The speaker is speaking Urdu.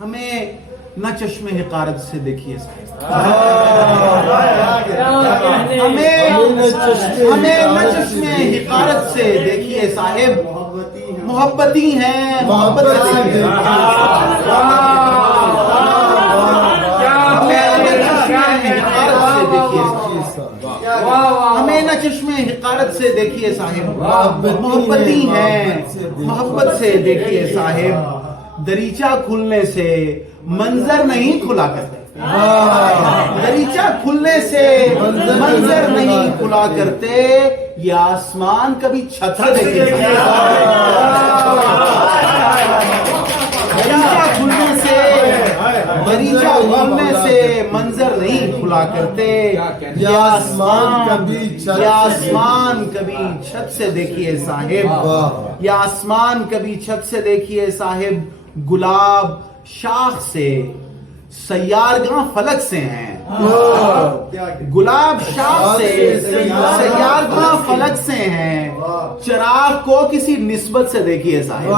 ہمیں نہ چشمے حقارت سے دیکھیے ہمیں نہ چشمے حقارت سے دیکھیے صاحب، محبتی ہیں، محبت سے دیکھیے ہمیں نہ چشمے حقارت سے دیکھیے صاحب، محبتی ہیں، محبت سے دیکھیے صاحب، دریچہ کھلنے سے منظر نہیں کھلا کرتے، دریچہ کھلنے سے منظر نہیں کھلا کرتے، یہ آسمان کبھی چھت سے دیکھیے، دریچہ کھلنے سے منظر نہیں کھلا کرتے، یہ آسمان کبھی چھت سے دیکھیے صاحب، یہ آسمان کبھی چھت سے دیکھیے صاحب، گلاب شاخ سے سیارگاں فلک سے ہیں، گلاب شاخ سے سیارگاں فلک سے ہیں، چراغ کو کسی نسبت سے دیکھیے صاحب،